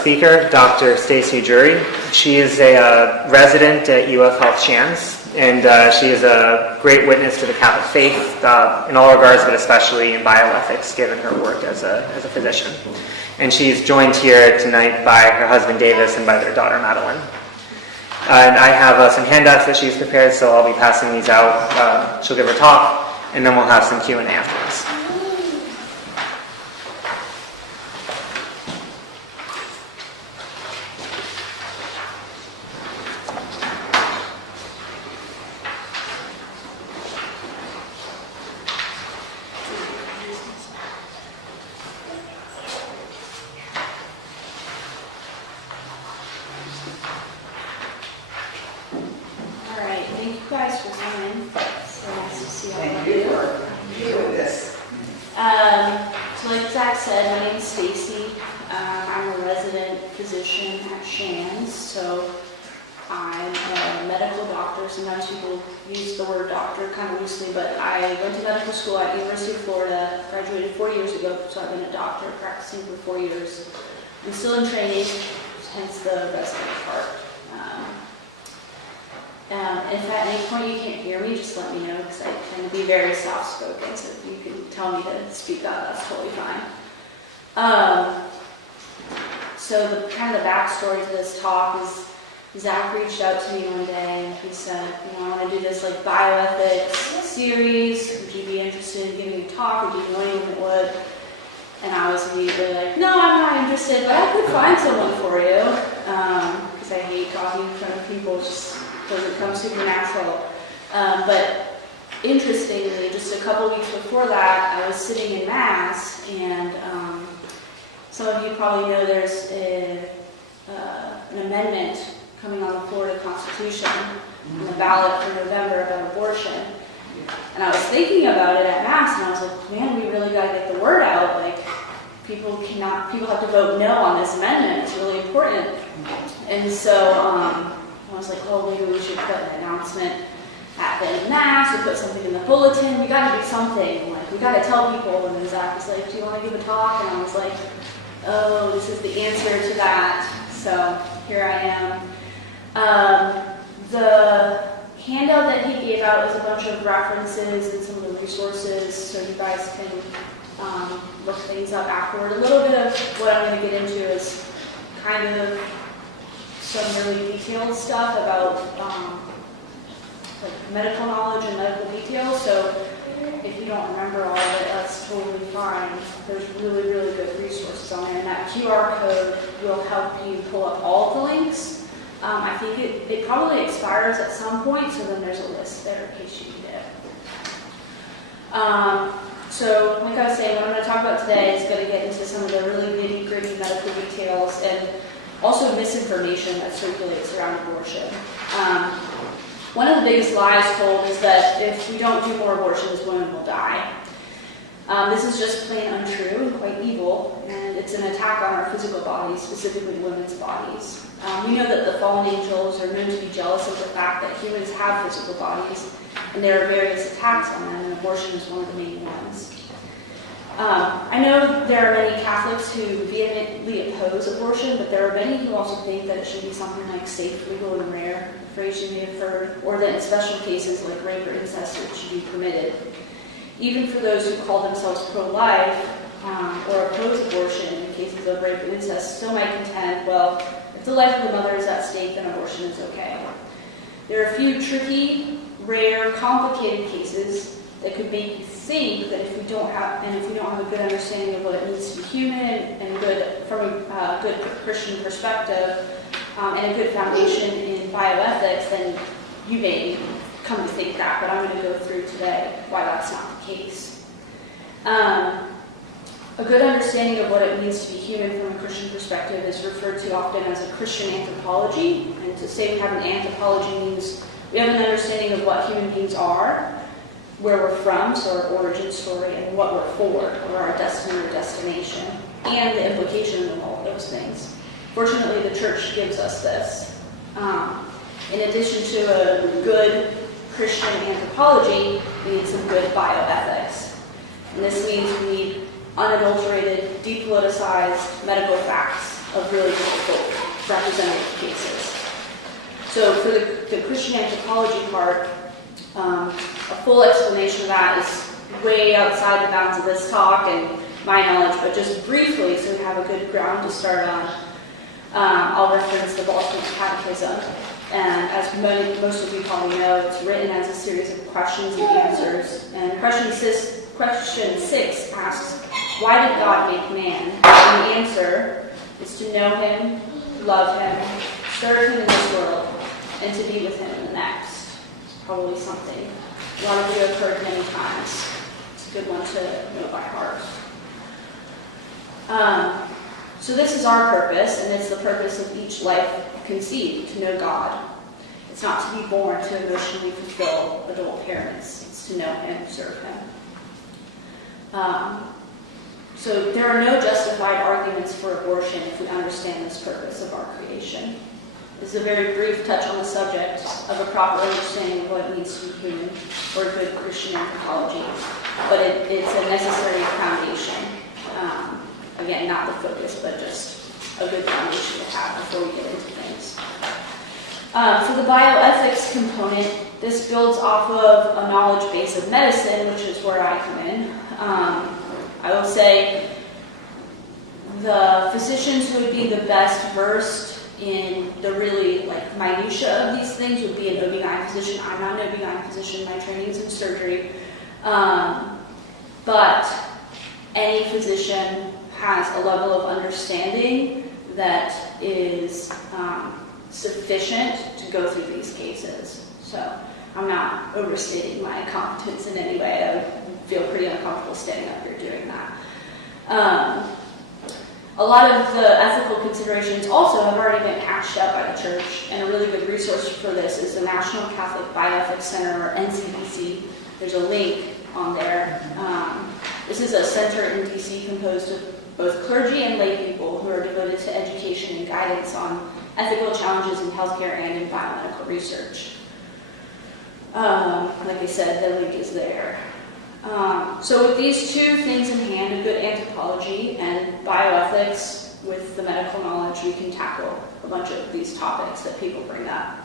Speaker, Dr. Stacey Drury. She is a resident at UF Health Shands, and she is a great witness to the Catholic faith in all regards, but especially in bioethics, given her work as a physician. And she's joined here tonight by her husband Davis and by their daughter Madeline. And I have some handouts that she's prepared, so I'll be passing these out. She'll give her talk, and then we'll have some Q&A afterwards. So like Zach said, my name is Stacey. I'm a resident physician at Shands, so I'm a medical doctor. Sometimes people use the word doctor kind of loosely, but I went to medical school at University of Florida, graduated 4 years ago, so I've been a doctor practicing for 4 years. I'm still in training, hence the resident part. If at any point you can't hear me, just let me know, because I tend to be very soft-spoken, so if you can tell me to speak up, that's totally fine. So the kind of the backstory to this talk is Zach reached out to me one day, and he said, I want to do this like bioethics series. Would you be interested in giving a talk, or do you know anyone that would? And I was immediately like, no, I'm not interested, but I could find someone for you, because I hate talking in front of people. It just doesn't come supernatural. But interestingly, just a couple weeks before that, I was sitting in Mass, and some of you probably know there's an amendment coming on the Florida Constitution on the ballot for November about abortion. And I was thinking about it at Mass, and I was like, man, we really got to get the word out. Like, people have to vote no on this amendment. It's really important. And so I was like, oh, maybe we should put an announcement at the end of Mass, or put something in the bulletin. We got to do something. Like, we got to tell people. And then Zach was like, do you want to give a talk? And I was like, oh, this is the answer to that. So here I am. The handout that he gave out was a bunch of references and some of the resources, so you guys can look things up afterward. A little bit of what I'm going to get into is kind of some really detailed stuff about like medical knowledge and medical details. So if you don't remember all of it, that's totally fine. There's really, really good resources on there, and that QR code will help you pull up all of the links. I think it probably expires at some point, so then there's a list there in case you need it. So like I was saying, what I'm going to talk about today is going to get into some of the really nitty-gritty medical details and also misinformation that circulates around abortion. One of the biggest lies told is that if we don't do more abortions, women will die. This is just plain untrue and quite evil, and it's an attack on our physical bodies, specifically women's bodies. We know that the fallen angels are known to be jealous of the fact that humans have physical bodies, and there are various attacks on them, and abortion is one of the main ones. I know there are many Catholics who vehemently oppose abortion, but there are many who also think that it should be something like safe, legal, and rare, a phrase you may have heard, or that in special cases like rape or incest it should be permitted. Even for those who call themselves pro-life or oppose abortion in cases of rape and incest, still might contend, well, if the life of the mother is at stake, then abortion is okay. There are a few tricky, rare, complicated cases that could make you think that if we don't have a good understanding of what it means to be human and from a good Christian perspective and a good foundation in bioethics, then you may come to think that, but I'm going to go through today why that's not the case. A good understanding of what it means to be human from a Christian perspective is referred to often as a Christian anthropology, and to say we have an anthropology means we have an understanding of what human beings are, where we're from, so our origin story, and what we're for, or our destiny or destination, and the implication of all of those things. Fortunately, the church gives us this. In addition to a good Christian anthropology, we need some good bioethics. And this means we need unadulterated, depoliticized medical facts of really difficult representative cases. So for the Christian anthropology part, a full explanation of that is way outside the bounds of this talk and my knowledge, but just briefly, so we have a good ground to start on, I'll reference the Baltimore Catechism. And as most of you probably know, it's written as a series of questions and answers. And question 6 asks, why did God make man? And the answer is to know him, love him, serve him in this world, and to be with him in the next. It's probably something a lot of you have heard many times. It's a good one to know by heart. So this is our purpose, and it's the purpose of each life conceived, to know God. It's not to be born to emotionally fulfill adult parents. It's to know him, serve him. So there are no justified arguments for abortion if we understand this purpose of our creation. This is a very brief touch on the subject of a proper understanding of what it means to be human, or good Christian anthropology, but it's a necessary foundation. Again, not the focus, but just a good foundation to have before we get into things. For the bioethics component, this builds off of a knowledge base of medicine, which is where I come in. I will say the physicians who would be the best versed in the really minutia of these things would be an OB-GYN physician. I'm not an OB-GYN physician, my training is in surgery. But any physician has a level of understanding that is sufficient to go through these cases. So I'm not overstating my competence in any way. I would feel pretty uncomfortable standing up here doing that. A lot of the ethical considerations also have already been hashed out by the church, and a really good resource for this is the National Catholic Bioethics Center, or NCBC. There's a link on there. This is a center in DC composed of both clergy and lay people who are devoted to education and guidance on ethical challenges in healthcare and in biomedical research. Like I said, the link is there. So with these two things in hand, a good anthropology and bioethics with the medical knowledge, we can tackle a bunch of these topics that people bring up.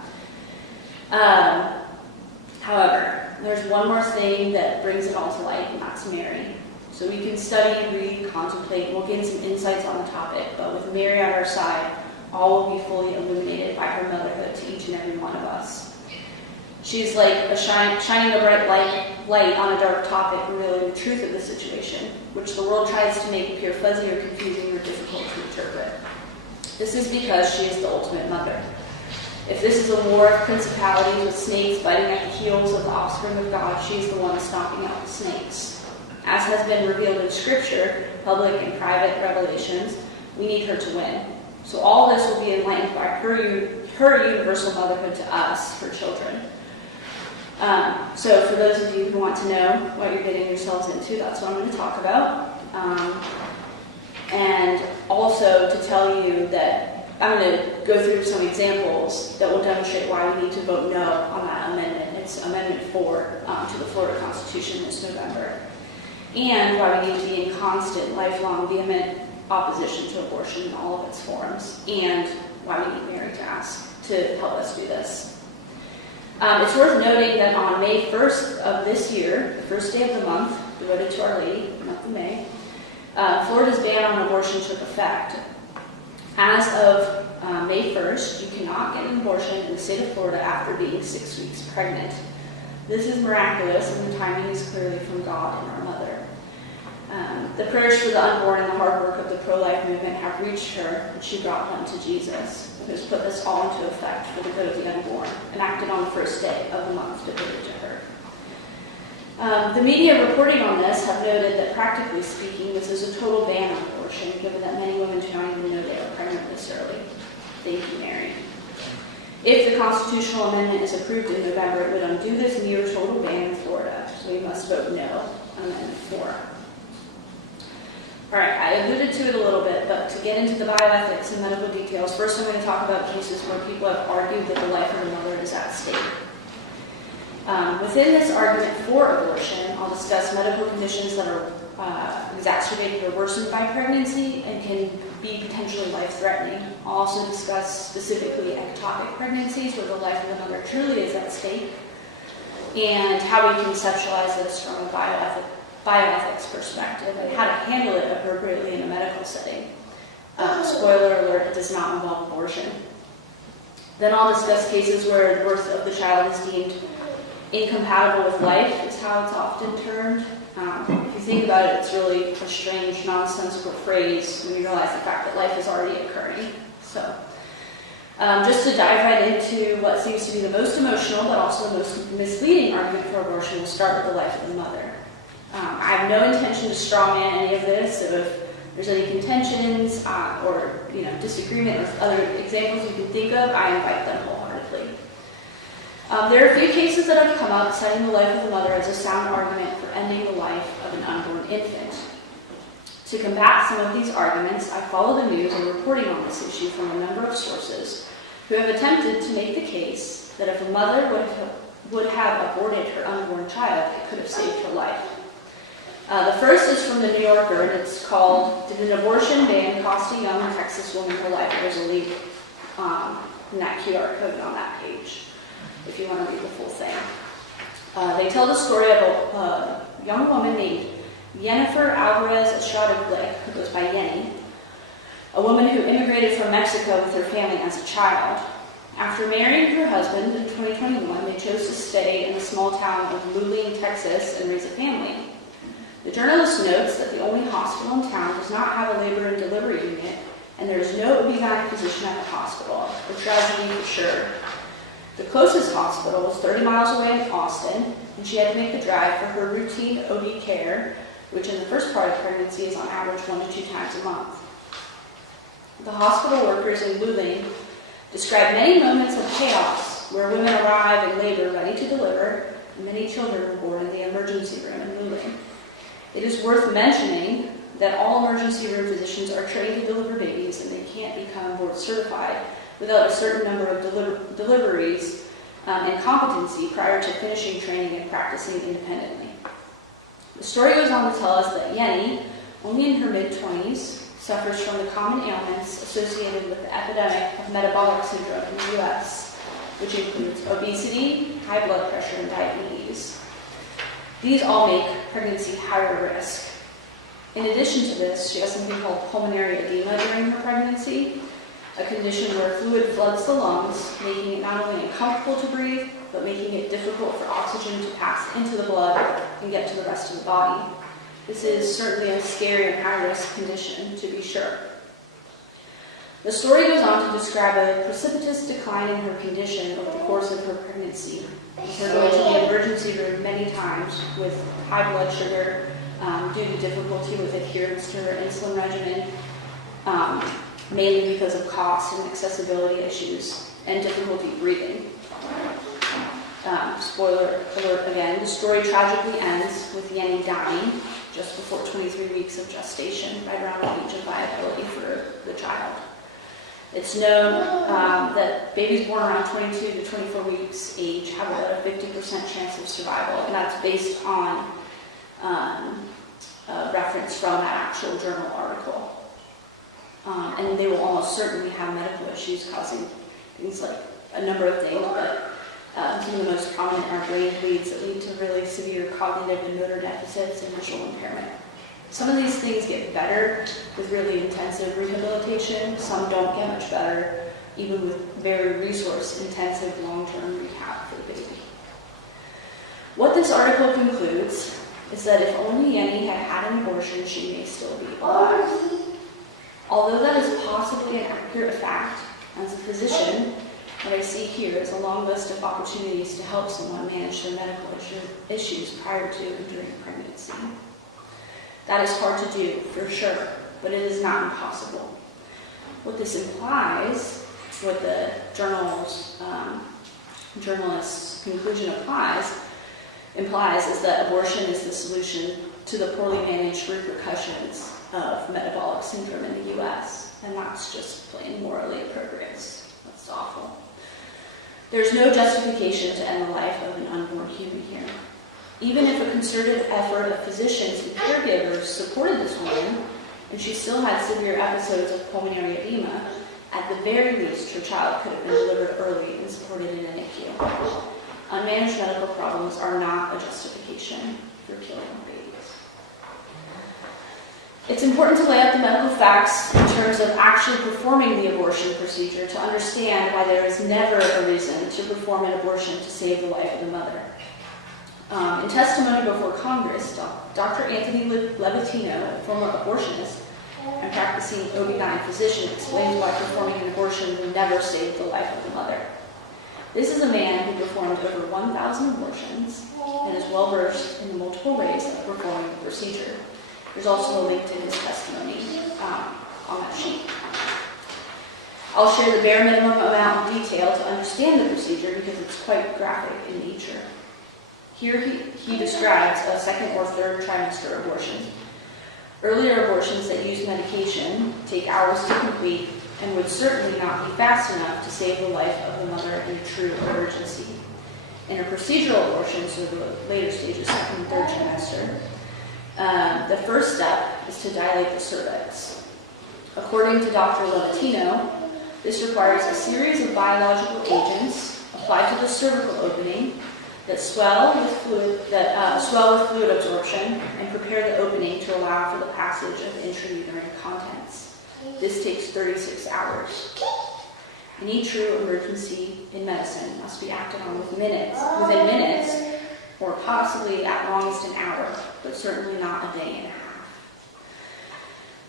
However, there's one more thing that brings it all to light, and that's Mary. So we can study, read, contemplate, we'll gain some insights on the topic, but with Mary at our side, all will be fully illuminated by her motherhood to each and every one of us. She's like a shining a bright light on a dark topic, revealing the truth of the situation, which the world tries to make appear fuzzy or confusing or difficult to interpret. This is because she is the ultimate mother. If this is a war of principalities with snakes biting at the heels of the offspring of God, she is the one stomping out the snakes. As has been revealed in Scripture, public and private revelations, we need her to win. So all this will be enlightened by her universal motherhood to us, her children. So for those of you who want to know what you're getting yourselves into, that's what I'm going to talk about. And also to tell you that I'm going to go through some examples that will demonstrate why we need to vote no on that amendment. It's Amendment 4 to the Florida Constitution this November. And why we need to be in constant, lifelong, vehement opposition to abortion in all of its forms, and why we need Mary to help us do this. It's worth noting that on May 1st of this year, the first day of the month, devoted to Our Lady, month of May, Florida's ban on abortion took effect. As of May 1st, you cannot get an abortion in the state of Florida after being 6 weeks pregnant. This is miraculous, and the timing is clearly from God and our mother. The prayers for the unborn and the hard work of the pro-life movement have reached her, and she brought them to Jesus, who has put this all into effect for the good of the unborn, enacted on the first day of the month devoted to her. The media reporting on this have noted that, practically speaking, this is a total ban on abortion, given that many women do not even know they are pregnant this early. Thank you, Mary. If the constitutional amendment is approved in November, it would undo this near total ban in Florida, so we must vote no on Amendment 4. All right, I alluded to it a little bit, but to get into the bioethics and medical details, first I'm going to talk about cases where people have argued that the life of the mother is at stake. Within this argument for abortion, I'll discuss medical conditions that are exacerbated or worsened by pregnancy and can be potentially life-threatening. I'll also discuss specifically ectopic pregnancies where the life of the mother truly is at stake, and how we conceptualize this from a bioethics perspective and how to handle it appropriately in a medical setting. Spoiler alert, it does not involve abortion. Then I'll discuss cases where the birth of the child is deemed incompatible with life, is how it's often termed. If you think about it, it's really a strange, nonsensical phrase when you realize the fact that life is already occurring. So, just to dive right into what seems to be the most emotional, but also the most misleading argument for abortion, we'll start with the life of the mother. I have no intention to strawman any of this, so if there's any contentions or disagreement with other examples you can think of, I invite them wholeheartedly. There are a few cases that have come up citing the life of the mother as a sound argument for ending the life of an unborn infant. To combat some of these arguments, I follow the news and reporting on this issue from a number of sources who have attempted to make the case that if a mother would have aborted her unborn child, it could have saved her life. The first is from the New Yorker, and it's called, "Did an abortion ban cost a young Texas woman her life?" There's a link in that QR code on that page, if you want to read the full thing. They tell the story of a young woman named Yennefer Alvarez Estrada Glick, who goes by Yenny, a woman who immigrated from Mexico with her family as a child. After marrying her husband in 2021, they chose to stay in the small town of Luling, Texas, and raise a family. The journalist notes that the only hospital in town does not have a labor and delivery unit, and there is no OB-GYN physician at the hospital, a tragedy for sure. The closest hospital was 30 miles away in Austin, and she had to make the drive for her routine OB care, which in the first part of pregnancy is on average 1 to 2 times a month. The hospital workers in Luling describe many moments of chaos where women arrive in labor ready to deliver, and many children were born in the emergency room in Luling. It is worth mentioning that all emergency room physicians are trained to deliver babies, and they can't become board certified without a certain number of deliveries and competency prior to finishing training and practicing independently. The story goes on to tell us that Yenny, only in her mid-20s, suffers from the common ailments associated with the epidemic of metabolic syndrome in the U.S., which includes obesity, high blood pressure, and diabetes. These all make pregnancy higher risk. In addition to this, she has something called pulmonary edema during her pregnancy, a condition where fluid floods the lungs, making it not only uncomfortable to breathe, but making it difficult for oxygen to pass into the blood and get to the rest of the body. This is certainly a scary and high-risk condition, to be sure. The story goes on to describe a precipitous decline in her condition over the course of her pregnancy, with her going to the emergency room many times with high blood sugar due to difficulty with adherence to her insulin regimen, mainly because of cost and accessibility issues, and difficulty breathing. Spoiler alert again, the story tragically ends with Yenny dying just before 23 weeks of gestation, right around the age of viability for the child. It's known that babies born around 22 to 24 weeks age have about a 50% chance of survival, and that's based on reference from that actual journal article. And they will almost certainly have medical issues causing things like a number of things, but some of the most prominent are brain bleeds that lead to really severe cognitive and motor deficits and visual impairment. Some of these things get better with really intensive rehabilitation. Some don't get much better, even with very resource-intensive long-term rehab for the baby. What this article concludes is that if only Yenny had had an abortion, she may still be alive. Although that is possibly an accurate fact, as a physician, what I see here is a long list of opportunities to help someone manage their medical issues prior to and during pregnancy. That is hard to do, for sure, but it is not impossible. What this implies, what the journalist's conclusion implies is that abortion is the solution to the poorly managed repercussions of metabolic syndrome in the U.S., and that's just plain morally appropriate. That's awful. There's no justification to end the life of an unborn human here. Even if a concerted effort of physicians and caregivers supported this woman, and she still had severe episodes of pulmonary edema, at the very least, her child could have been delivered early and supported in a NICU. Unmanaged medical problems are not a justification for killing babies. It's important to lay out the medical facts in terms of actually performing the abortion procedure to understand why there is never a reason to perform an abortion to save the life of the mother. In testimony before Congress, Dr. Anthony Levatino, a former abortionist and practicing OB-GYN physician, explains why performing an abortion will never save the life of the mother. This is a man who performed over 1,000 abortions and is well versed in the multiple ways of performing the procedure. There's also a link to his testimony on that sheet. I'll share the bare minimum amount of detail to understand the procedure because it's quite graphic in nature. Here he describes a second or third trimester abortion. Earlier abortions that use medication take hours to complete and would certainly not be fast enough to save the life of the mother in a true emergency. In a procedural abortion, so the later stages, second and third trimester, the first step is to dilate the cervix. According to Dr. Levatino, this requires a series of biological agents applied to the cervical opening that swell with fluid absorption and prepare the opening to allow for the passage of intrauterine contents. This takes 36 hours. Any true emergency in medicine must be acted on within minutes, or possibly at longest an hour, but certainly not a day and a half.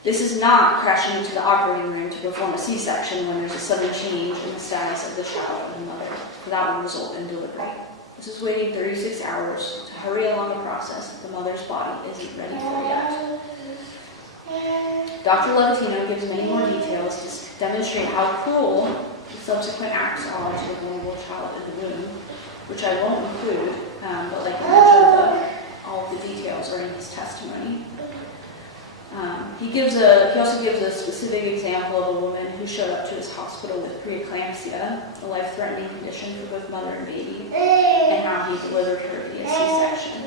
This is not crashing into the operating room to perform a C-section when there's a sudden change in the status of the child or the mother, for that would result in delivery. This is waiting 36 hours to hurry along a process that the mother's body isn't ready for yet. Dr. Levatino gives many more details to demonstrate how cruel the subsequent acts are to the vulnerable child in the womb, which I won't include, but like I mentioned, all of the details are in his testimony. He also gives a specific example of a woman who showed up to his hospital with preeclampsia, a life-threatening condition for both mother and baby, and how he delivered her via C-section.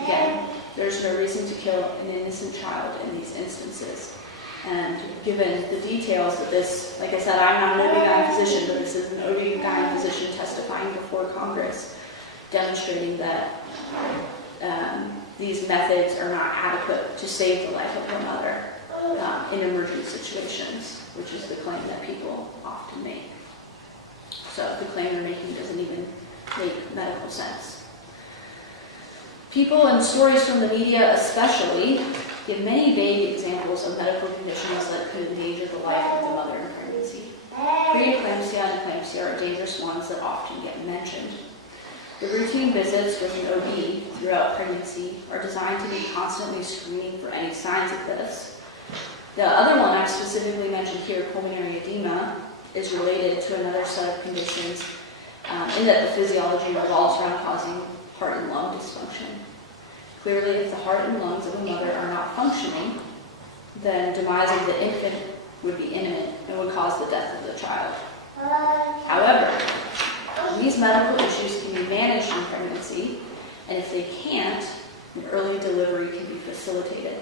Again, there's no reason to kill an innocent child in these instances. And given the details of this, like I said, I'm not an OB-GYN physician, but this is an OB-GYN physician testifying before Congress, demonstrating that these methods are not adequate to save the life of the mother in emergent situations, which is the claim that people often make. So the claim they're making doesn't even make medical sense. People and stories from the media especially give many vague examples of medical conditions that could endanger the life of the mother in pregnancy. Preeclampsia and eclampsia are dangerous ones that often get mentioned. The routine visits with an OB throughout pregnancy are designed to be constantly screening for any signs of this. The other one I specifically mentioned here, pulmonary edema, is related to another set of conditions in that the physiology revolves around causing heart and lung dysfunction. Clearly, if the heart and lungs of a mother are not functioning, then demise of the infant would be imminent and would cause the death of the child. However, these medical issues can be managed in pregnancy, and if they can't, an early delivery can be facilitated.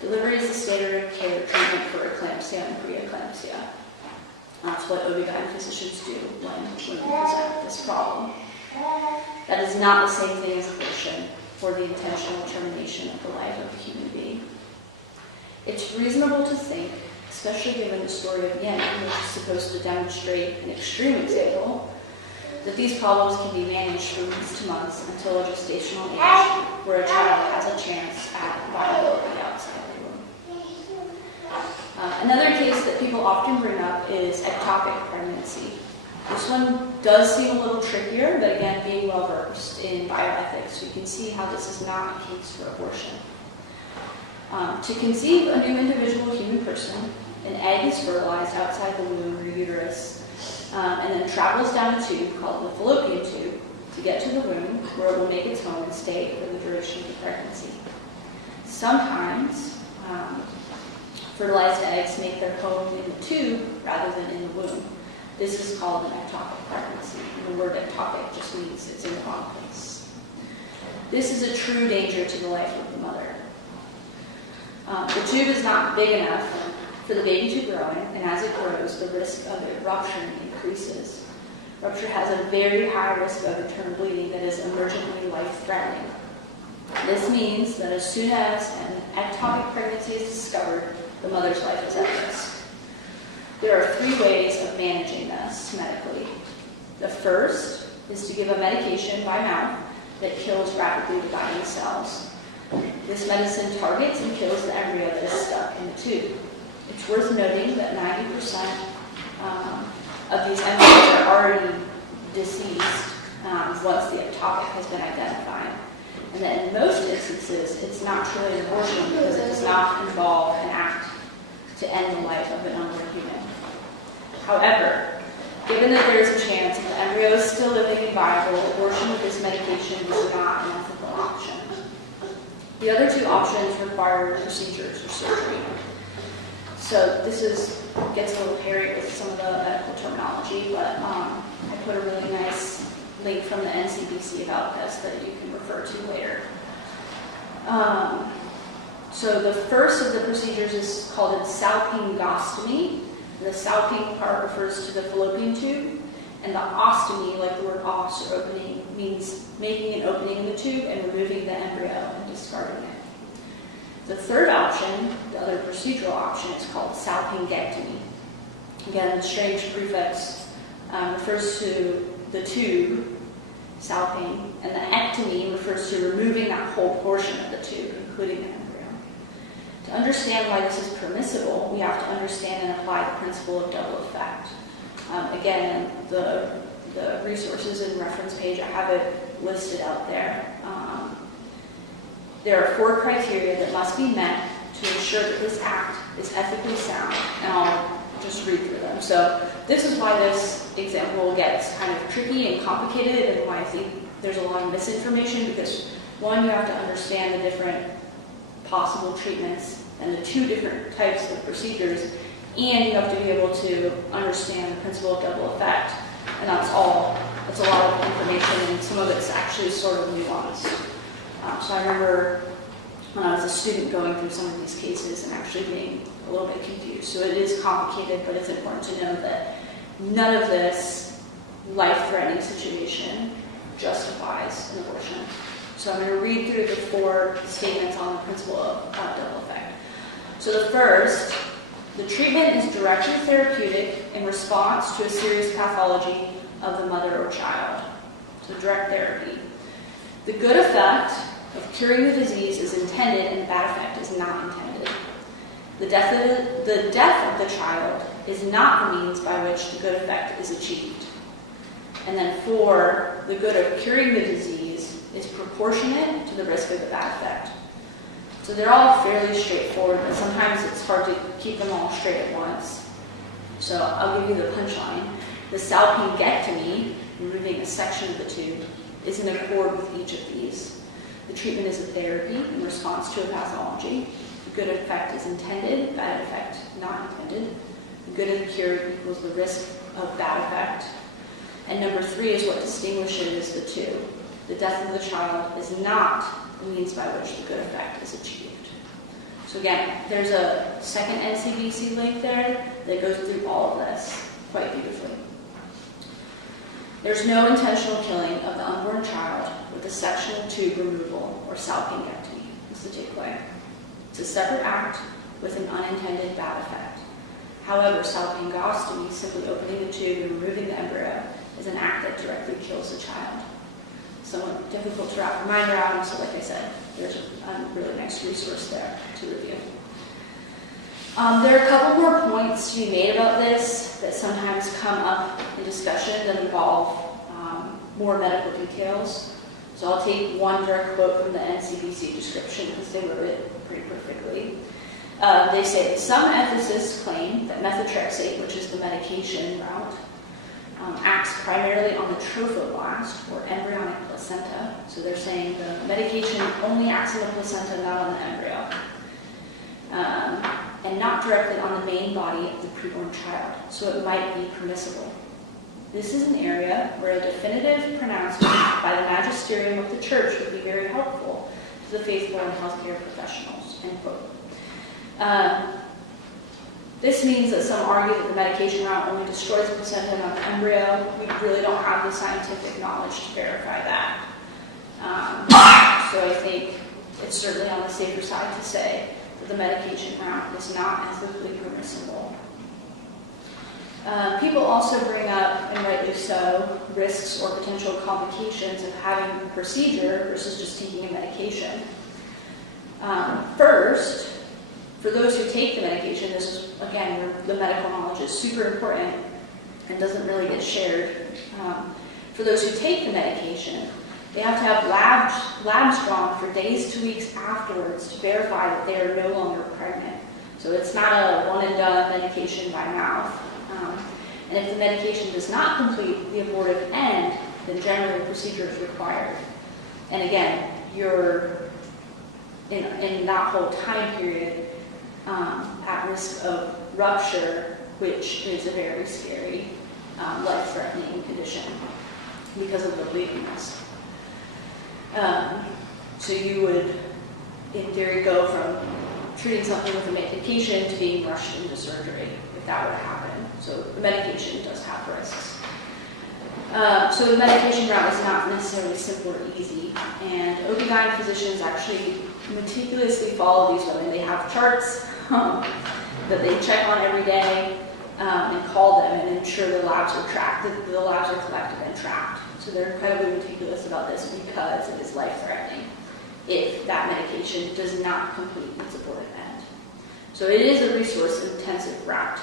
Delivery is the standard of care treatment for eclampsia and preeclampsia. That's what OB-GYN physicians do when women present with this problem. That is not the same thing as abortion or the intentional termination of the life of a human being. It's reasonable to think, especially given the story of Yemen, which is supposed to demonstrate an extreme example, that these problems can be managed from weeks to months until a gestational age, where a child has a chance at viability outside the womb. Another case that people often bring up is ectopic pregnancy. This one does seem a little trickier, but again, being well versed in bioethics, we can see how this is not a case for abortion. To conceive a new individual human person, an egg is fertilized outside the womb or uterus, and then travels down a tube called the fallopian tube to get to the womb, where it will make its home and stay for the duration of the pregnancy. Sometimes, fertilized eggs make their home in the tube rather than in the womb. This is called an ectopic pregnancy, and the word ectopic just means it's in the wrong place. This is a true danger to the life of the mother. The tube is not big enough for the baby to grow in, and as it grows, the risk of it rupturing increases. Rupture has a very high risk of internal bleeding that is emergently life-threatening. This means that as soon as an ectopic pregnancy is discovered, the mother's life is at risk. There are 3 ways of managing this medically. The first is to give a medication by mouth that kills rapidly dividing cells. This medicine targets and kills the embryo that is stuck in the tube. It's worth noting that 90% of these embryos are already deceased once the ectopic has been identified. And that in most instances, it's not truly an abortion because it does not involve an act to end the life of an unborn human. However, given that there is a chance that the embryo is still living and viable, abortion with this medication is not an ethical option. The other 2 options require procedures or surgery. So this gets a little hairy with some of the medical terminology, but I put a really nice link from the NCBC about this that you can refer to later. So the first of the procedures is called a salpingostomy. The salping part refers to the fallopian tube, and the ostomy, like the word os or opening, means making an opening in the tube and removing the embryo and discarding it. The third option, the other procedural option, is called salpingectomy. Again, the strange prefix refers to the tube, salping, and the ectomy refers to removing that whole portion of the tube, including the embryo. To understand why this is permissible, we have to understand and apply the principle of double effect. Again, the resources and reference page, I have it listed out there. There are 4 criteria that must be met to ensure that this act is ethically sound, and I'll just read through them. So this is why this example gets kind of tricky and complicated, and why I think there's a lot of misinformation, because 1, you have to understand the different possible treatments and the 2 different types of procedures, and you have to be able to understand the principle of double effect. And that's a lot of information, and some of it's actually sort of nuanced. So I remember when I was a student going through some of these cases and actually being a little bit confused. So it is complicated, but it's important to know that none of this life-threatening situation justifies an abortion. So I'm going to read through the 4 statements on the principle of double effect. So the first, the treatment is directly therapeutic in response to a serious pathology of the mother or child. So direct therapy. The good effect of curing the disease is intended and the bad effect is not intended. The death of the child is not the means by which the good effect is achieved. And then 4, the good of curing the disease is proportionate to the risk of the bad effect. So they're all fairly straightforward, but sometimes it's hard to keep them all straight at once. So I'll give you the punchline. The salpingectomy, removing a section of the tube, is in accord with each of these. The treatment is a therapy in response to a pathology. The good effect is intended, bad effect not intended. The good of the cure equals the risk of bad effect. And number 3 is what distinguishes the 2. The death of the child is not the means by which the good effect is achieved. So again, there's a second NCBC link there that goes through all of this quite beautifully. There's no intentional killing of the unborn child with a sectional tube removal or salpingectomy. That's the takeaway. It's a separate act with an unintended bad effect. However, salpingostomy, simply opening the tube and removing the embryo, is an act that directly kills the child. Somewhat difficult to wrap your mind around, so like I said, there's a really nice resource there to review. There are a couple more points to be made about this that sometimes come up in discussion that involve more medical details. So I'll take one direct quote from the NCBC description because they wrote it pretty perfectly. They say, some ethicists claim that methotrexate, which is the medication route, acts primarily on the trophoblast, or embryonic placenta. So they're saying the medication only acts on the placenta, not on the embryo. And not directly on the main body of the preborn child. So it might be permissible. This is an area where a definitive pronouncement by the magisterium of the church would be very helpful to the faithful and healthcare professionals, end quote. This means that some argue that the medication route only destroys the placenta, not the embryo. We really don't have the scientific knowledge to verify that. So I think it's certainly on the safer side to say that the medication route is not ethically permissible. People also bring up, and rightly so, risks or potential complications of having a procedure versus just taking a medication. First, for those who take the medication, this is, again, where the medical knowledge is super important and doesn't really get shared. For those who take the medication, they have to have labs drawn for days to weeks afterwards to verify that they are no longer pregnant. So it's not a one-and-done medication by mouth. And if the medication does not complete the abortive end, then generally a procedure is required. And again, you're in that whole time period at risk of rupture, which is a very scary, life-threatening condition because of the bleedingness. So you would, in theory, go from treating something with a medication to being rushed into surgery if that were to happen. So the medication does have risks. So the medication route is not necessarily simple or easy, and OB/GYN physicians actually meticulously follow these women. They have charts that they check on every day and call them and ensure the labs are tracked, that the labs are collected and tracked. So they're incredibly meticulous about this because it is life-threatening if that medication does not complete its abortive end. So it is a resource-intensive route,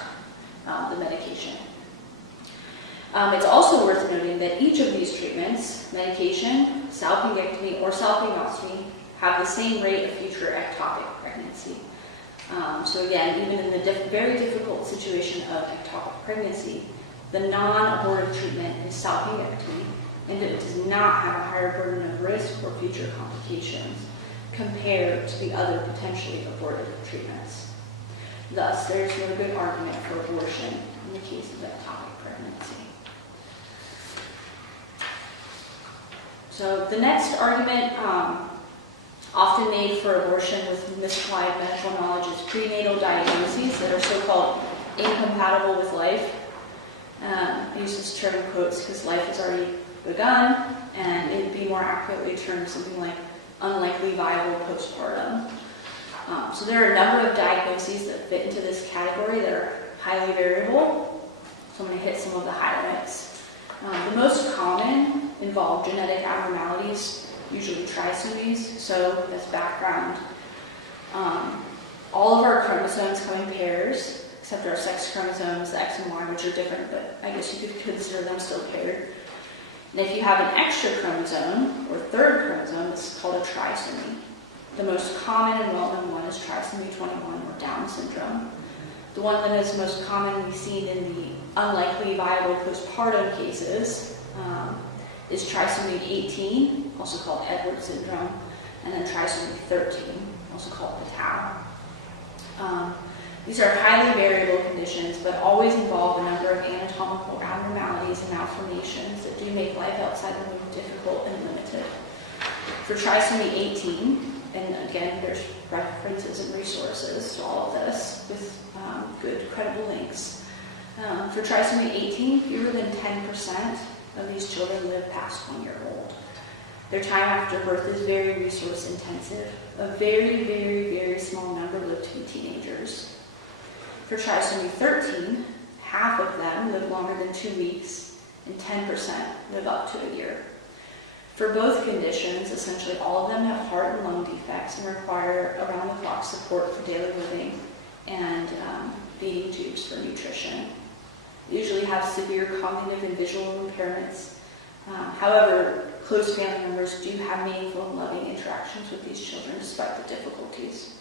the medication. It's also worth noting that each of these treatments, medication, salpingectomy, or salpingostomy, have the same rate of future ectopic pregnancy. So again, even in the very difficult situation of ectopic pregnancy, the non-abortive treatment is salpingectomy, and it does not have a higher burden of risk or future complications compared to the other potentially abortive treatments. Thus, there's no good argument for abortion in the case of ectopic pregnancy. So the next argument often made for abortion with misapplied medical knowledge is prenatal diagnoses that are so-called incompatible with life. I use this term in quotes because life has already begun, and it would be more accurately termed something like unlikely viable postpartum. So there are a number of diagnoses that fit into this category that are highly variable. So I'm going to hit some of the highlights. The most common involve genetic abnormalities, usually trisomies. So as background, all of our chromosomes come in pairs, except our sex chromosomes, the X and Y, which are different, but I guess you could consider them still paired. And if you have an extra chromosome, or third chromosome, it's called a trisomy. The most common and well-known one is trisomy 21, or Down syndrome. The one that is most commonly seen in the unlikely viable postpartum cases is trisomy 18, also called Edwards syndrome, and then trisomy 13, also called the Tau. These are highly variable conditions, but always involve a number of anatomical abnormalities and malformations that do make life outside the womb difficult and limited. For trisomy 18, and again, there's references and resources to all of this with good, credible links. For trisomy 18, fewer than 10% of these children live past 1 year old. Their time after birth is very resource intensive. A very, very, very small number live to be teenagers. For trisomy 13, half of them live longer than 2 weeks, and 10% live up to a year. For both conditions, essentially all of them have heart and lung defects and require around-the-clock support for daily living and feeding tubes for nutrition. They usually have severe cognitive and visual impairments. However, close family members do have meaningful and loving interactions with these children despite the difficulties.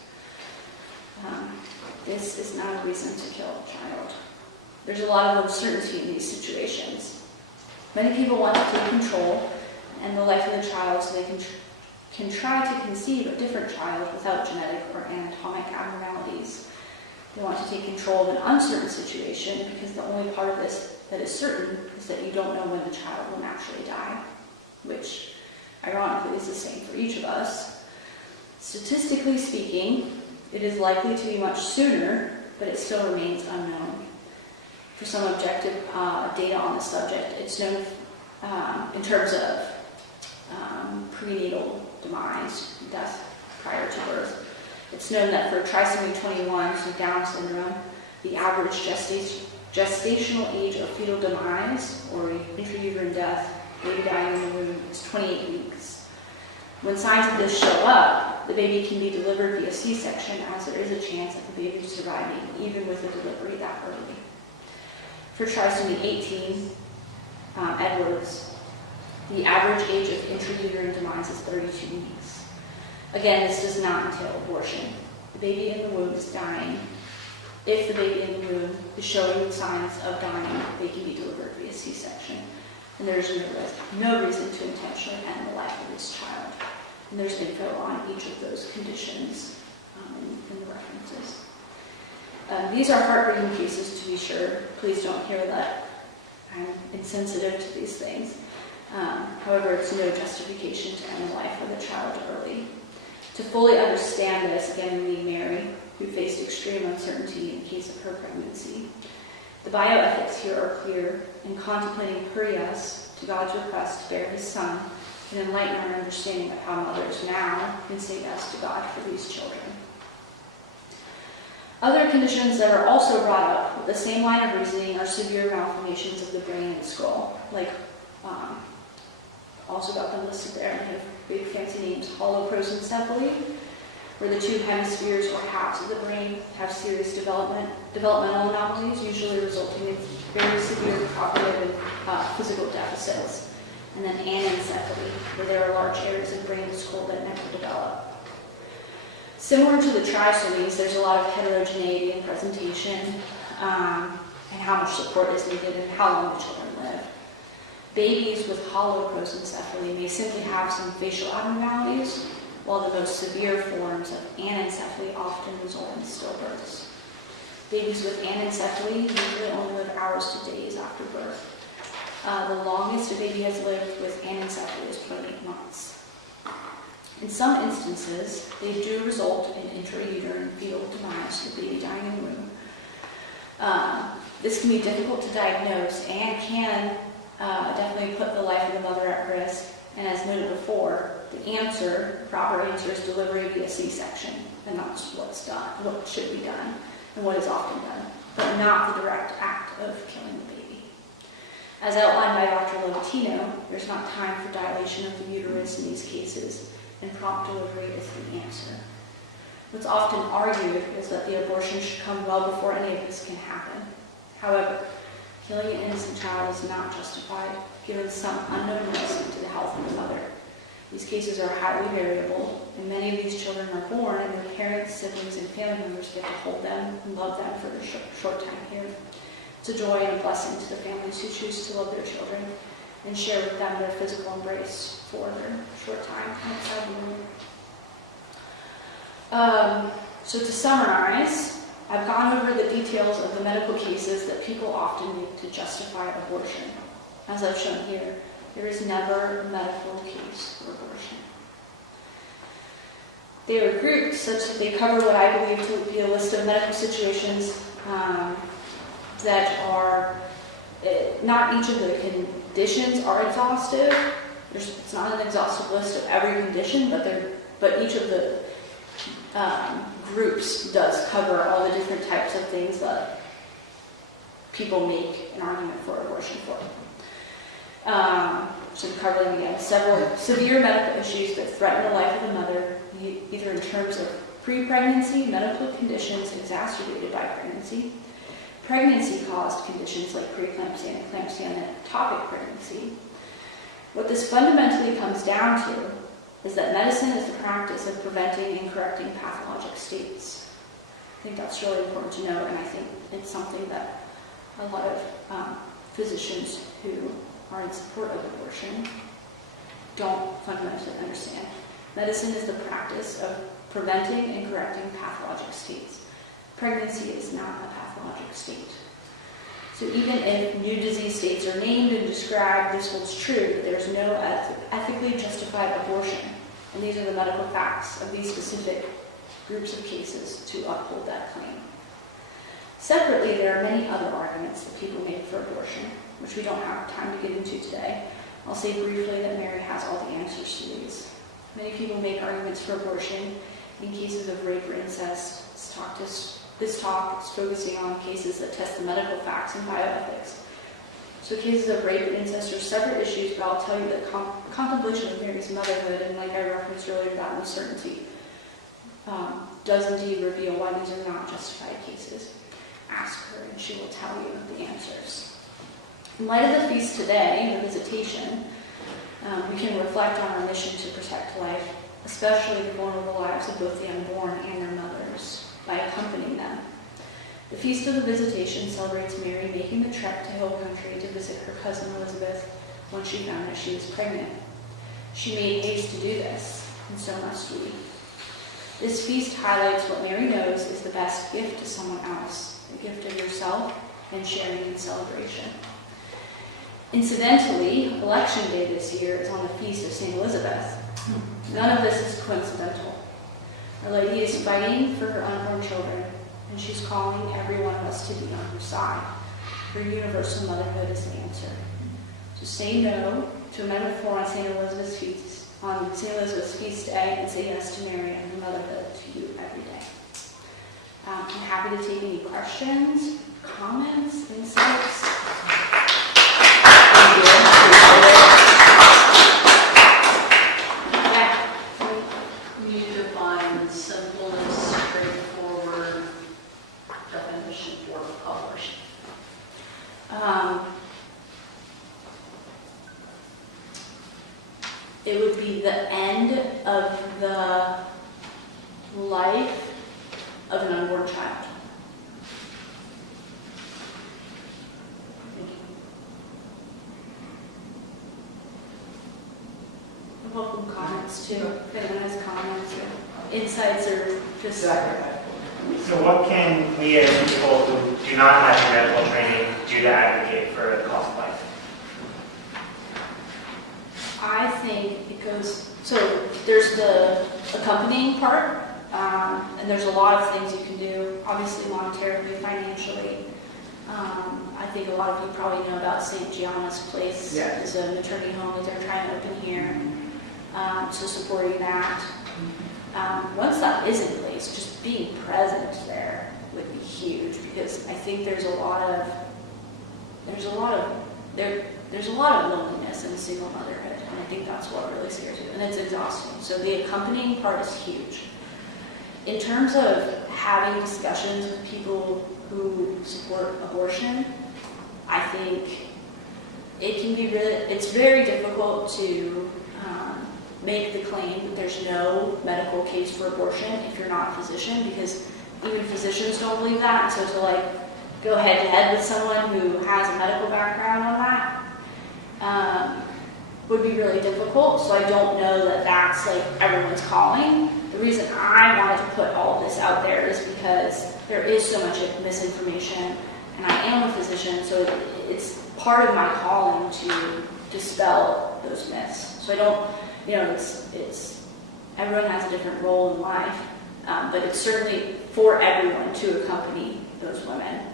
This is not a reason to kill a child. There's a lot of uncertainty in these situations. Many people want to take control and the life of the child so they can try to conceive a different child without genetic or anatomic abnormalities. They want to take control of an uncertain situation because the only part of this that is certain is that you don't know when the child will naturally die, which ironically is the same for each of us. Statistically speaking, it is likely to be much sooner, but it still remains unknown. For some objective data on the subject, it's known in terms of prenatal demise, death prior to birth. It's known that for trisomy 21, so Down syndrome, the average gestational age of fetal demise, or intrauterine death, baby dying in the womb, is 28 weeks. When signs of this show up, the baby can be delivered via C-section, as there is a chance of the baby surviving, even with a delivery that early. For trisomy 18, Edwards, the average age of intrauterine demise is 32 weeks. Again, this does not entail abortion. The baby in the womb is dying. If the baby in the womb is showing signs of dying, they can be delivered via C-section. And there's no reason to intentionally end the life of this child. And there's info on each of those conditions in the references. These are heartbreaking cases, to be sure. Please don't hear that I'm insensitive to these things. However, it's no justification to end the life of a child early. To fully understand this, again, we need Mary, who faced extreme uncertainty in the case of her pregnancy. The bioethics here are clear, and contemplating her yes to God's request to bear his son can enlighten our understanding of how mothers now can say yes to God for these children. Other conditions that are also brought up with the same line of reasoning are severe malformations of the brain and skull, like also got them listed there, and they have big fancy names: holoprosencephaly, where the two hemispheres or halves of the brain have serious developmental anomalies, usually resulting in very severe cognitive and physical deficits. And then anencephaly, where there are large areas of brain and skull that never develop. Similar to the trisomies, there's a lot of heterogeneity in presentation and how much support is needed and how long the children live. Babies with holoprosencephaly may simply have some facial abnormalities, while the most severe forms of anencephaly often result in stillbirths. Babies with anencephaly usually only live hours to days after birth. The longest a baby has lived with anencephaly is 28 months. In some instances, they do result in intrauterine fetal demise, the baby dying in the womb. This can be difficult to diagnose and can definitely put the life of the mother at risk. And as noted before, the proper answer is delivery via C-section, and that's what's done, what should be done, and what is often done, but not the direct act of killing the baby. As outlined by Dr. Levatino, there's not time for dilation of the uterus in these cases, and prompt delivery is the answer. What's often argued is that the abortion should come well before any of this can happen. However, killing an innocent child is not justified, given some unknown risk to the health of the mother. These cases are highly variable, and many of these children are born and their parents, siblings, and family members get to hold them and love them for a short time here. It's a joy and a blessing to the families who choose to love their children and share with them their physical embrace for their short time outside the womb. So to summarize, I've gone over the details of the medical cases that people often make to justify abortion. As I've shown here, there is never a medical case for abortion. They are grouped such that they cover what I believe to be a list of medical situations that are, not each of the conditions are exhaustive. It's not an exhaustive list of every condition, but each of the groups does cover all the different types of things that people make an argument for abortion for. So I'm covering again several severe medical issues that threaten the life of the mother, either in terms of pre-pregnancy, medical conditions exacerbated by pregnancy, pregnancy-caused conditions like preeclampsia and eclampsia and ectopic pregnancy. What this fundamentally comes down to is that medicine is the practice of preventing and correcting pathologic states. I think that's really important to know, and I think it's something that a lot of physicians who are in support of abortion don't fundamentally understand. Medicine is the practice of preventing and correcting pathologic states. pregnancy is not a pathologic state. So even if new disease states are named and described, this holds true that there's no ethically justified abortion. And these are the medical facts of these specific groups of cases to uphold that claim. Separately, there are many other arguments that people make for abortion, which we don't have time to get into today. I'll say briefly that Mary has all the answers to these. Many people make arguments for abortion in cases of rape or incest. This talk is focusing on cases that test the medical facts and bioethics. So cases of rape and incest are separate issues, but I'll tell you that contemplation of Mary's motherhood, and like I referenced earlier, that uncertainty, does indeed reveal why these are not justified cases. Ask her and she will tell you the answers. In light of the feast today, the visitation, we can reflect on our mission to protect life, especially the vulnerable lives of both the unborn and their mothers, by accompanying them. The Feast of the Visitation celebrates Mary making the trek to Hill Country to visit her cousin Elizabeth when she found that she was pregnant. She made haste to do this, and so must we. This feast highlights what Mary knows is the best gift to someone else, the gift of yourself and sharing in celebration. Incidentally, Election Day this year is on the Feast of St. Elizabeth. None of this is coincidental. Our Lady is fighting for her unborn children, and she's calling every one of us to be on her side. Her universal motherhood is the answer. So say no to Amendment 4 on St. Elizabeth's feast day, and say yes to Mary and her motherhood to you every day. I'm happy to take any questions, comments, insights. Thank you. You define simpleness, straightforward definition for abortion. It would be the end of the life of an unborn child. I welcome comments too. If anyone has comments or insights or just... So what can we as people who do not have medical training do to advocate for the cause of life? I think it goes, so there's the accompanying part, and there's a lot of things you can do, obviously monetarily, financially. I think a lot of you probably know about St. Gianna's Place. Yeah. There's a maternity home that they're trying to open here, so supporting that. Once that is in place, just being present there would be huge, because I think there's a lot of loneliness in single motherhood, and I think that's what really scares you, and it's exhausting. So the accompanying part is huge. In terms of having discussions with people who support abortion, I think it can be it's very difficult to make the claim that there's no medical case for abortion if you're not a physician, because even physicians don't believe that. So to go head to head with someone who has a medical background on that would be really difficult. So I don't know that that's everyone's calling. The reason I wanted to put all of this out there is because there is so much misinformation, and I am a physician, so it's part of my calling to dispel those myths. So I don't, it's everyone has a different role in life, but it's certainly for everyone to accompany those women.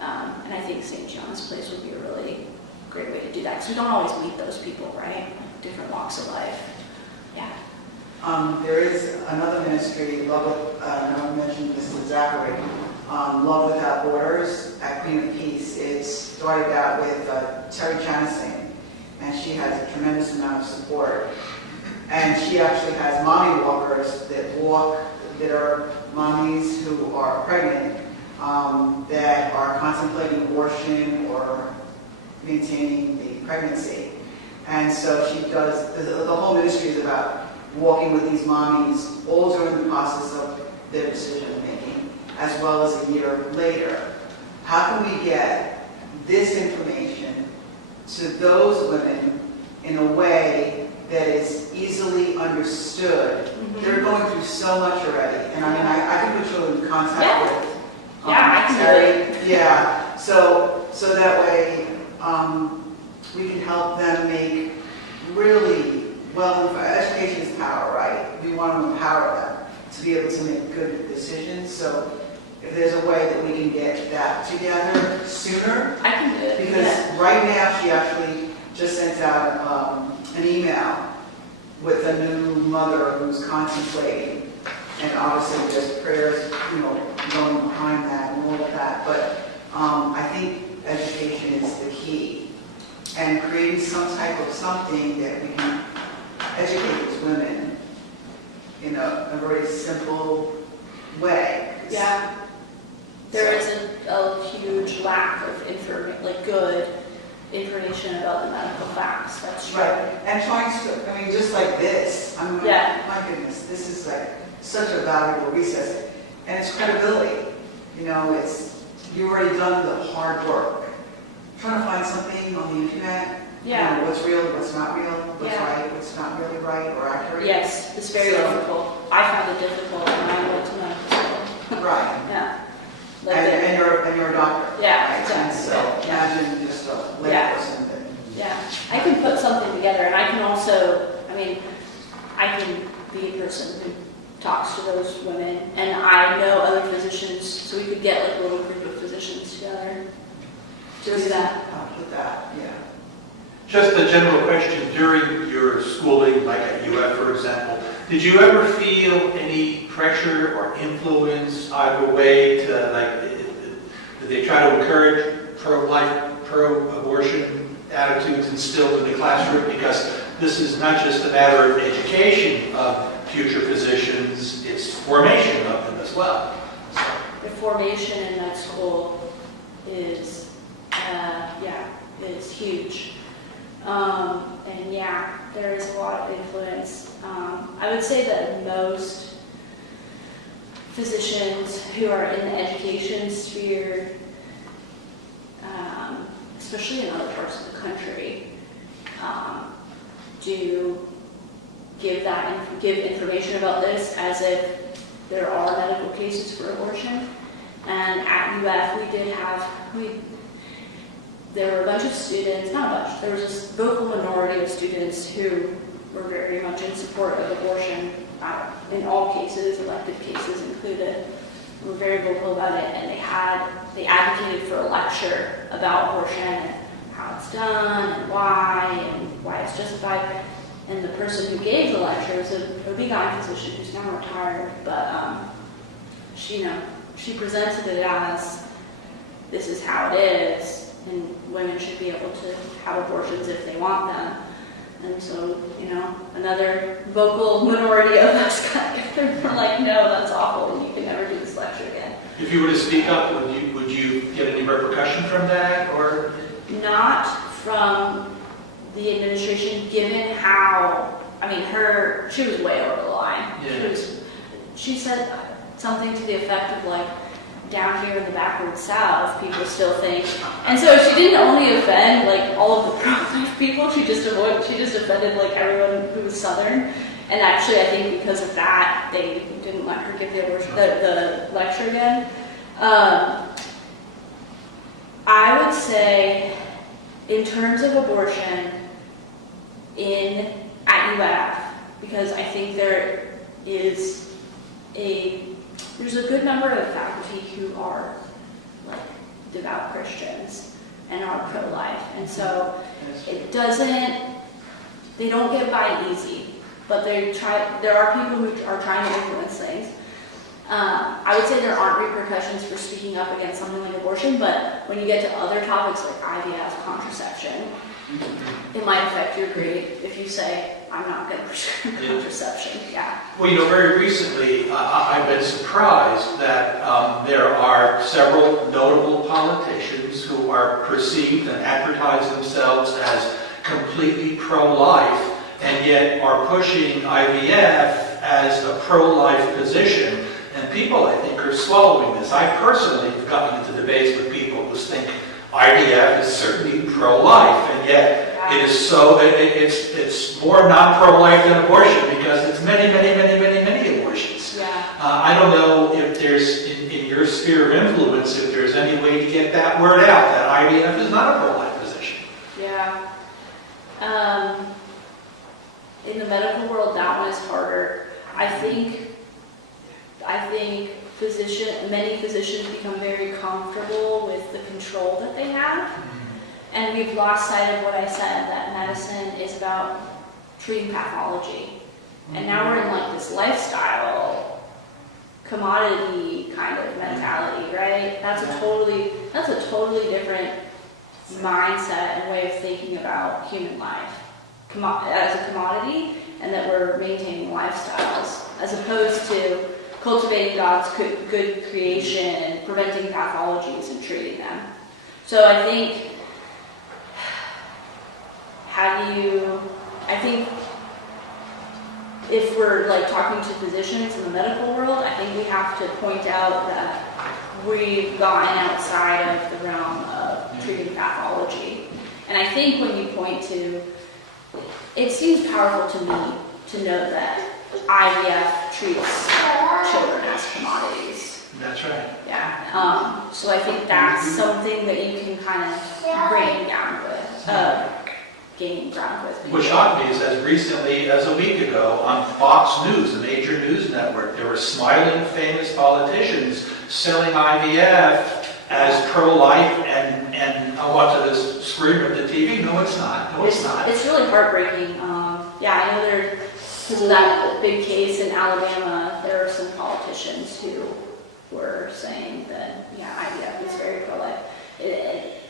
And I think St. John's Place would be a really great way to do that, because we don't always meet those people, right? Different walks of life. Yeah. There is another ministry, Love with, I mentioned Mr. Zachary, Love Without Borders at Queen of Peace. It started out with Terry Chanasing, and she has a tremendous amount of support. And she actually has mommy walkers that are mommies who are pregnant, that are contemplating abortion or maintaining the pregnancy. And so she does, the whole ministry is about walking with these mommies all during the process of their decision making, as well as a year later. How can we get this information to those women in a way that is easily understood? Mm-hmm. They're going through so much already. And I can put you in contact with Yeah, I can do Terry. Yeah, so that way, we can help them make really education is power, right? We want to empower them to be able to make good decisions, so if there's a way that we can get that together sooner, I can do it. because Yeah. right now she actually just sent out an email with a new mother who's contemplating, and obviously there's prayers, going behind that and all of that, but I think education is the key, and creating some type of something that we can educate these women in a very simple way. Yeah. There is a huge lack of good information about the medical facts. That's true. Right, and trying to, just like this, Yeah. my goodness, this is like such a valuable resource, and it's credibility. You've already done the hard work. Trying to find something on the internet, Yeah. what's real, what's not real, what's Yeah. right, what's not really right or accurate. Yes, it's very So- difficult. I found it difficult when I went to medical school. Right, Yeah. and you're a doctor. Yeah, right? And exactly. so Yeah. imagine just a Yeah. layperson that. Yeah, I can put something together, and I can also, I can be a person who talks to those women, and I know other physicians, so we could get like a little group of physicians together to do that. With that, yeah. Just a general question, during your schooling, like at UF, for example, did you ever feel any pressure or influence either way did they try to encourage pro-life, pro-abortion attitudes instilled in the classroom? Because this is not just a matter of education of future physicians, it's formation of them as well. The formation in med school is huge. And yeah, there is a lot of influence. I would say that most physicians who are in the education sphere, especially in other parts of the country, do give information about this as if there are medical cases for abortion. And at UF, there were a bunch of students, not a bunch, there was this vocal minority of students who were very much in support of abortion, in all cases, elective cases included, were very vocal about it, and they advocated for a lecture about abortion and how it's done and why it's justified. And the person who gave the lecture was a OB/GYN physician who's now retired, but she presented it as, this is how it is, and women should be able to have abortions if they want them. And so, another vocal minority of us got together and were like, no, that's awful, and you can never do this lecture again. If you were to speak up, would you get any repercussion from that, or? Not from the administration, given how, she was way over the line. Yeah. She said something to the effect of like, down here in the backward South, people still think, and so she didn't only offend like all of the pro-life people, she just offended like everyone who was Southern, and actually I think because of that, they didn't let her give the lecture again. I would say, in terms of abortion at UF, because I think there's a good number of faculty who are like devout Christians and are pro-life, and so they don't get by easy, but there are people who are trying to influence things. I would say there aren't repercussions for speaking up against something like abortion, but when you get to other topics like IVF, contraception, it might affect your grade if you say, I'm not going to pursue contraception. Yeah. Well, very recently, I've been surprised that there are several notable politicians who are perceived and advertise themselves as completely pro-life, and yet are pushing IVF as a pro-life position. And people, I think, are swallowing this. I personally have gotten into debates with people who think IVF is certainly pro-life, and yet it is so. It's more not pro-life than abortion because it's many abortions. Yeah. I don't know if there's, in your sphere of influence, if there's any way to get that word out, that IVF is not a pro-life position. Yeah. In the medical world, that one is harder. I think many physicians become very comfortable with the control that they have. And we've lost sight of what I said, that medicine is about treating pathology. And now we're in like this lifestyle commodity kind of mentality, right? That's a totally different mindset and way of thinking about human life as a commodity, and that we're maintaining lifestyles as opposed to cultivating God's good creation and preventing pathologies and treating them. So I think if we're like talking to physicians in the medical world, I think we have to point out that we've gotten outside of the realm of treating pathology. And I think when you point to, it seems powerful to me to note that IVF treats children as commodities. That's right. Yeah. So I think that's something that you can kind of gain ground with. What shocked me is as recently as a week ago on Fox News, a major news network, there were smiling famous politicians selling IVF as pro-life, and I wanted to scream at the TV, no it's not, no it's not. It's really heartbreaking. I know because of that big case in Alabama, there are some politicians who were saying that, IVF is very pro-life.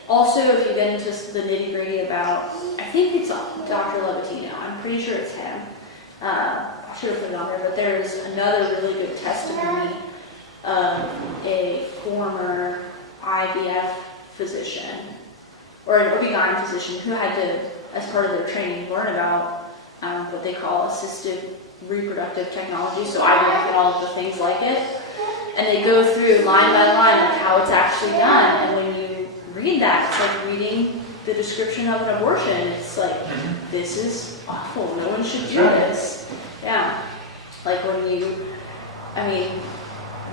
Also, if you get into the nitty-gritty about, I think it's Dr. Levatino, I'm pretty sure it's him. I should have put it on there, but there's another really good testimony of a former IVF physician, or an OB/GYN physician, who had to, as part of their training, learn about what they call assisted reproductive technology, so IVF and all of the things like it. And they go through line by line of how it's actually done, and when you read that, it's like reading the description of an abortion. It's like, this is awful, no one should do this. Yeah. Like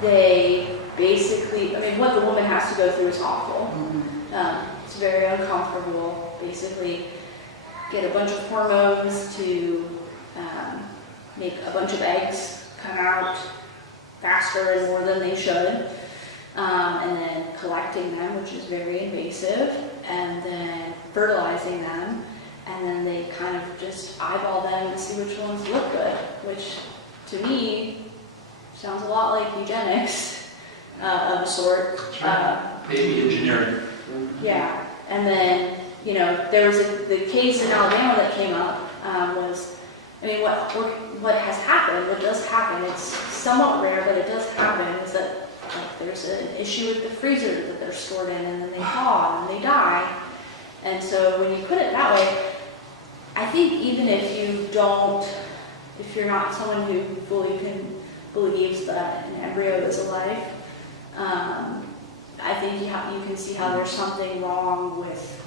they basically, what the woman has to go through is awful. It's very uncomfortable. Basically, get a bunch of hormones to make a bunch of eggs come out faster and more than they should. And then collecting them, which is very invasive, and then fertilizing them, and then they kind of just eyeball them and see which ones look good, which to me sounds a lot like eugenics of a sort. Baby engineering. Yeah, and then, there was the case in Alabama that came up what has happened, what does happen, it's somewhat rare, but it does happen, is that there's an issue with the freezer that they're stored in, and then they thaw and they die. And so when you put it that way, I think even if you're not someone who fully believes that an embryo is alive, I think you can see how there's something wrong with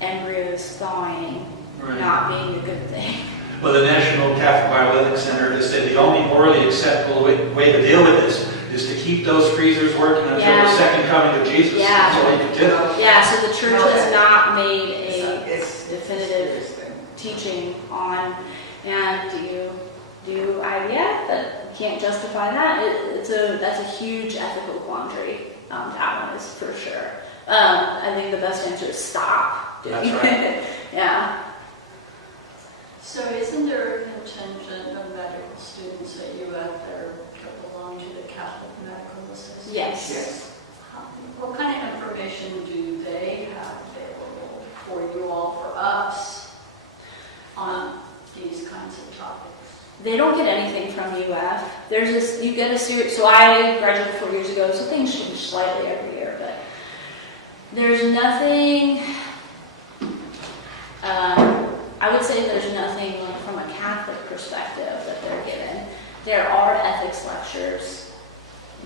embryos thawing, not being a good thing. Well, the National Catholic Bioethics Center has said the only morally acceptable way to deal with this is to keep those freezers working until the second coming of Jesus. Yeah. That's all you can do. Yeah, so the church has not made a definitive teaching on, and do you do IVF? But you can't justify that. That's a huge ethical quandary. That one is for sure. I think the best answer is stop. That's right. Yeah. So isn't there a contingent of medical students at UF that belong to the Catholic Medical Association? Yes. What kind of information do they have available for you all, for us, on these kinds of topics? They don't get anything from UF. You get a series, so I graduated 4 years ago, so things change slightly every year, but there's nothing, I would say there's nothing from a Catholic perspective that they're given. There are ethics lectures.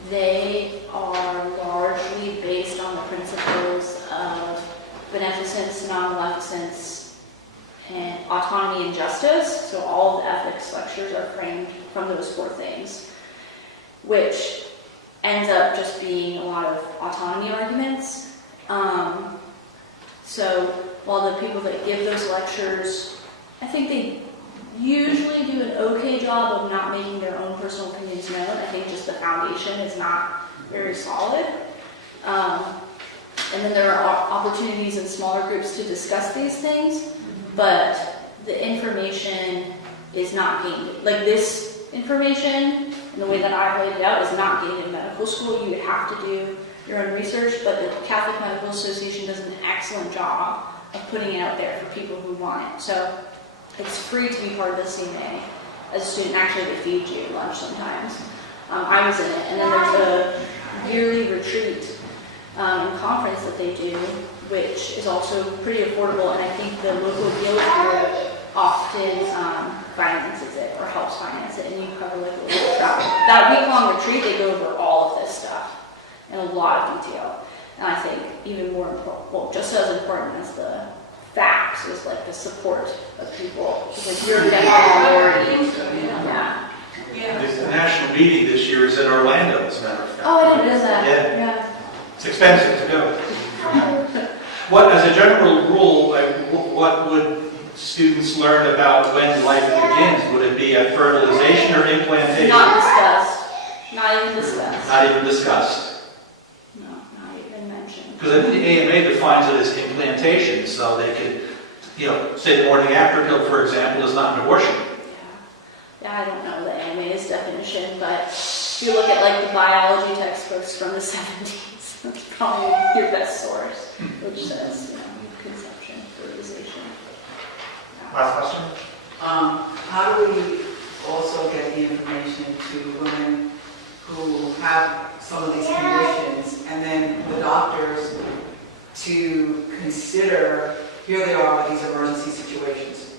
They are largely based on the principles of beneficence, non-maleficence, and autonomy and justice. So all of the ethics lectures are framed from those four things. which ends up just being a lot of autonomy arguments. So while the people that give those lectures, I think they usually do an okay job of not making their own personal opinions known. I think just the foundation is not very solid. And then there are opportunities in smaller groups to discuss these things, but the information is not gained. Like this information, and the way that I laid it out, is not gained in medical school. You would have to do your own research, but the Catholic Medical Association does an excellent job of putting it out there for people who want it. So it's free to be part of the CMA. As a student, actually they feed you lunch sometimes. I was in it. And then there's a yearly retreat and conference that they do, which is also pretty affordable, and I think the local guild group often finances it or helps finance it, and you cover like a little travel. That week-long retreat, they go over all of this stuff in a lot of detail. And I think even more important, well, just as important as the facts is like the support of people. Because you're definitely yeah. The national meeting this year is in Orlando, as a matter of fact. Oh, I didn't know that. Yeah. It's expensive to go. What, as a general rule, what would students learn about when life begins? Would it be at fertilization or implantation? Not discussed. Not even discussed. Not even discussed. No, not even mentioned. Because I think the AMA defines it as implantation, so they could, say the morning after pill, for example, is not an abortion. Yeah, I don't know the AMA's definition, but if you look at like the biology textbooks from the 70s, that's probably your best source, which says, conception, fertilization. Last question? How do we also get the information to women who have some of these conditions, and then the doctors to consider, here they are with these emergency situations,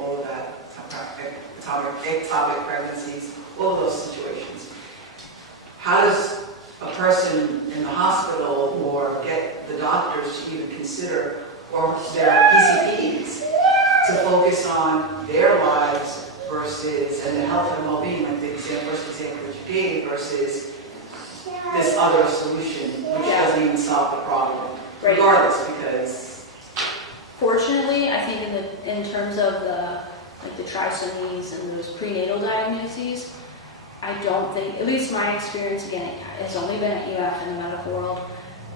all of that, ectopic pregnancies, all those situations. How does a person in the hospital or get the doctors to even consider, or their PCPs, to focus on their lives versus, and the health and well-being, like the first example that you gave, versus this other solution, which doesn't even solve the problem, regardless, because... Fortunately, I think in terms of the trisomies and those prenatal diagnoses, I don't think, at least my experience, again, it has only been at UF in the medical world,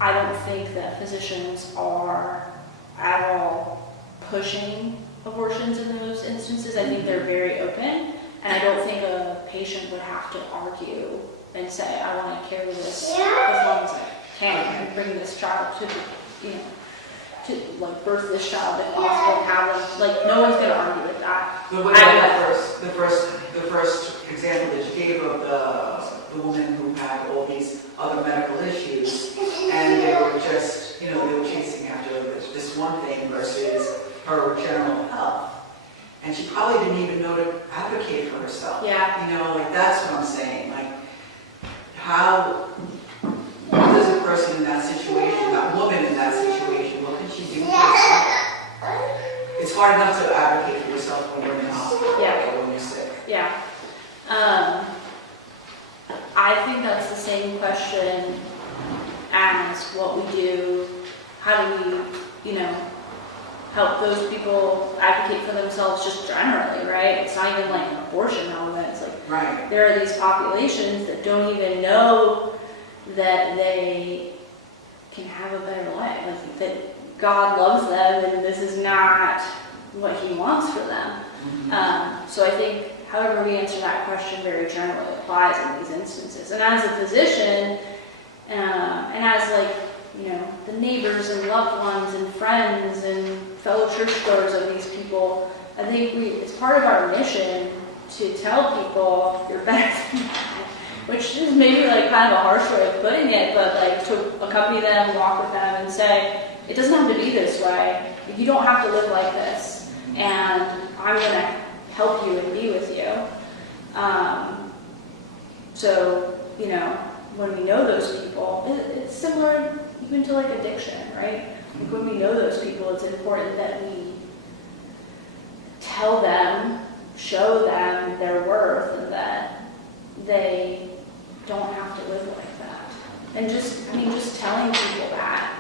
I don't think that physicians are at all pushing abortions in those instances. I think they're very open, and I don't think a patient would have to argue and say, I want to carry this as long as I can and bring this child to birth this child if possible and have them, no one's going to argue with that. But what about the first example that you gave of the woman who had all these other medical issues, and they were just, they were chasing after this one thing versus her general health. And she probably didn't even know to advocate for herself. Yeah. That's what I'm saying. What does a person in that situation, that woman in that situation, what can she do for herself? It's hard enough to advocate for yourself when you're in the hospital or when you're sick. Yeah. I think that's the same question as what we do. How do we, help those people advocate for themselves just generally, right? It's not even like an abortion element. It's like there are these populations that don't even know that they can have a better life, that God loves them and this is not what He wants for them. So I think however we answer that question very generally applies in these instances. And as a physician, and as the neighbors and loved ones and friends and fellow churchgoers of these people, I think it's part of our mission to tell people you're better than that, which is maybe kind of a harsh way of putting it, but to accompany them, walk with them, and say, it doesn't have to be this way. You don't have to live like this, and I'm going to help you and be with you. So, when we know those people, it's similar even to addiction, right? When we know those people, it's important that we tell them, show them their worth, and that they don't have to live like that. And just telling people that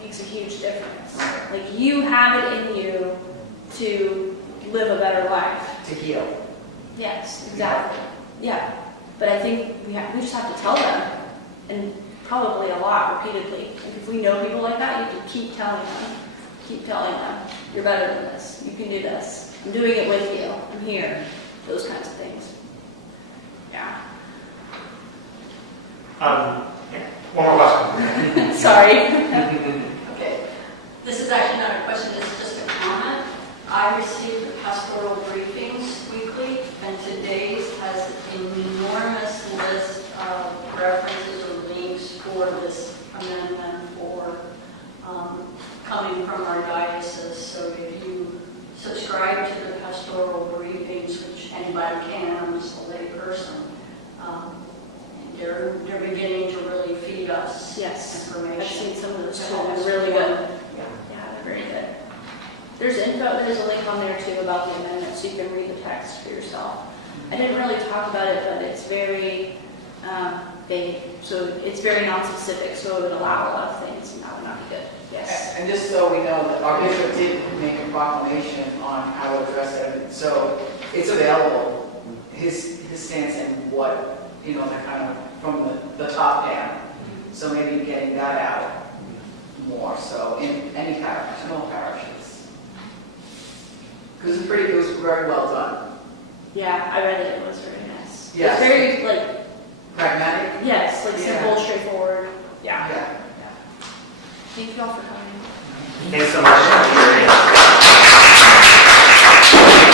makes a huge difference. Like, you have it in you to live a better life. To heal. Yes, exactly. Yeah. But I think we just have to tell them, and probably a lot, repeatedly. Like, if we know people like that, you have to keep telling them, you're better than this, you can do this, I'm doing it with you, I'm here, those kinds of things. Yeah. One more question. Sorry. Okay, this is actually not a question, this is just a comment. I receive the pastoral briefings weekly, and today's has an enormous list of references or links for this amendment for coming from our diocese. So if you subscribe to the pastoral briefings, which anybody can as a lay person, they're beginning to really feed us Yes. information. I've seen some of those too, Yeah. they're really good. Yeah, they're very good. There's a link on there too about the amendment, so you can read the text for yourself. I didn't really talk about it, but it's very vague, so it's very non-specific, so it would allow a lot of things, and that would not be good. Yes. And just so we know, that our bishop did make a proclamation on how to address it, so it's available, his stance and what, the kind of from the top down. So maybe getting that out more, so in any parish, in all parishes. Because it was very well done. Yeah, I read it. It was very nice. Yes. It's very, Pragmatic? yes, Yeah. simple, straightforward. Yeah. Yeah. Thank you all for coming. Thanks so much.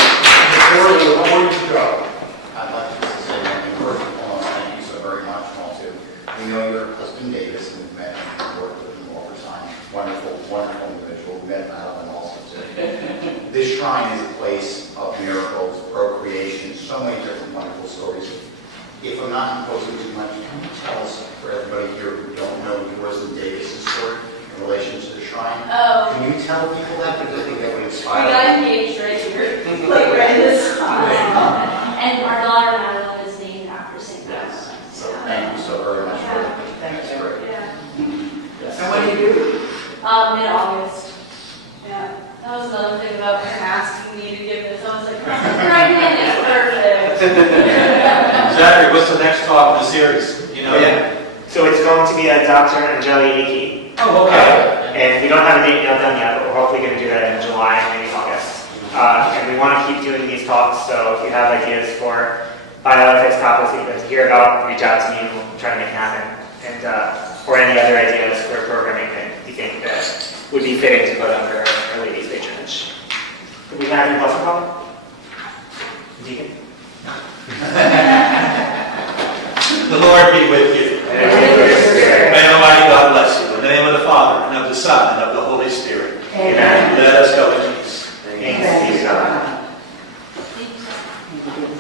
Before you go, I'd like to just say thank you first and foremost, thank you so very much. And also, we know your husband Davis, and we've met him and worked with him over time. Wonderful, wonderful individual. We met Madeline also too. This shrine is a place of miracles, procreation, so many different wonderful stories. If I'm not imposing too much, can you tell us, for everybody here who don't know yours and Davis' story in relation to the shrine? Oh. Can you tell people that because I think that would We inspire got them? engaged right here, like right in this spot. And our daughter Madeline is named after St. Yes. Madeline. So thank you so very much for that. Thank That's you. great. Yeah. And what do you do? Mid-August. Yeah. That was another thing about him asking me to give this. I was like, I'm pregnant, it's perfect. Zachary, what's the next talk in the series? So it's going to be a Dr. Angeli Aki. Oh, okay. And we don't have a date nailed down yet, but we're hopefully going to do that in July, maybe August. And we want to keep doing these talks, so if you have ideas for bioethics topics that you'd like to hear about, reach out to me and we'll try to make it happen. And or any other ideas for programming that you think that would be fitting to put under Our Lady's patronage. Do we have any question, Paul? Deacon? The Lord be with you. May Almighty God bless you. In the name of the Father, and of the Son, and of the Holy Spirit. Amen. Let us go in peace. Thanks. Thank you.